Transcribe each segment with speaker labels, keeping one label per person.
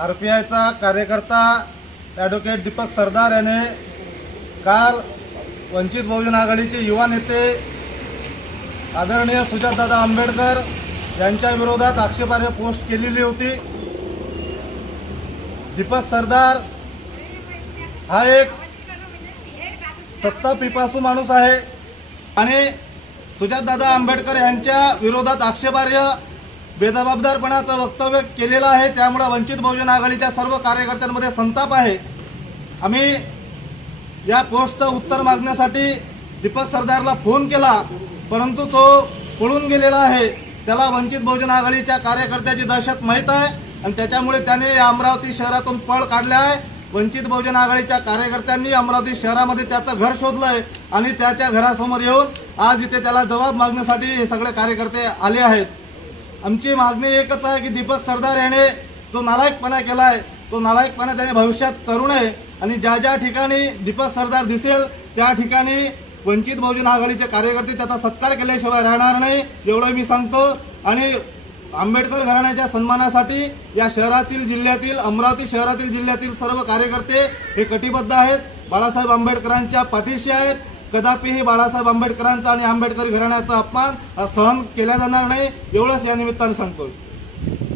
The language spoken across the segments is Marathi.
Speaker 1: आर पी आयचा कार्यकर्ता ॲडव्होकेट दीपक सरदार याने काल वंचित बहुजन आघाडीचे युवा नेते आदरणीय सुजातदादा आंबेडकर यांच्या विरोधात आक्षेपार्ह पोस्ट केलेली होती. दीपक सरदार हा एक सत्ता पिपासू माणूस आहे. आणि सुजातदादा आंबेडकर यांच्या विरोधात आक्षेपार्ह बेजबाबदारपणाचं वक्तव्य केलेलं आहे. त्यामुळे वंचित बहुजन आघाडीच्या सर्व कार्यकर्त्यांमध्ये संताप आहे. आम्ही या पोस्टचं उत्तर मागण्यासाठी दीपक सरदारला फोन केला परंतु तो पळून गेलेला आहे. त्याला वंचित बहुजन आघाडीच्या कार्यकर्त्याची दहशत माहीत आहे आणि त्याच्यामुळे त्याने या अमरावती शहरातून पळ काढले आहे. वंचित बहुजन आघाडीच्या कार्यकर्त्यांनी अमरावती शहरामध्ये त्याचं घर शोधलंय आणि त्याच्या घरासमोर येऊन आज इथे त्याला जबाब मागण्यासाठी हे सगळे कार्यकर्ते आले आहेत. आमची मागणी एकच आहे की दीपक सरदार याने जो नालायकपणा केलाय. तो नालायकपणा त्याने भविष्यात करू नये. आणि ज्या ज्या ठिकाणी दीपक सरदार दिसेल त्या ठिकाणी वंचित बहुजन आघाडीचे कार्यकर्ते त्याचा सत्कार केल्याशिवाय राहणार नाही एवढं मी सांगतो. आणि आंबेडकर घराण्याच्या सन्मानासाठी या शहरातील जिल्ह्यातील अमरावती शहरातील जिल्ह्यातील सर्व कार्यकर्ते हे कटिबद्ध आहेत. बाळासाहेब आंबेडकरांच्या पाठीशी आहेत. कदापिही बाळासाहेब आंबेडकरांचा आणि आंबेडकर घराण्याचा अपमान हा सहन केला जाणार नाही एवढंच या निमित्ताने सांगतो.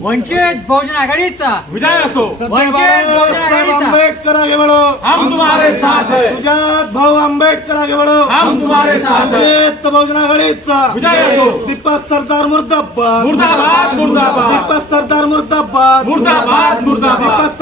Speaker 2: वंचित बहुजन आघाडीचा.
Speaker 3: विजय असो.
Speaker 2: वंचित बहुजन आघाडीचा.
Speaker 1: आंबेडकर आगे बढ़ो
Speaker 3: हम तुम्हारे साथ है.
Speaker 1: सुजात भाऊ आंबेडकर आगे बढ़ो
Speaker 3: हम तुम्हारे साथ है.
Speaker 1: वंचित बहुजन आघाडीचा.
Speaker 3: विजय असो.
Speaker 1: दीपक सरदार मुर्दाबाद.
Speaker 3: मुर्दाबाद मुर्दाबाद.
Speaker 1: दीपक सरदार मुर्दाबाद.
Speaker 3: मुर्दाबाद मुर्दाबाद.
Speaker 1: दीपक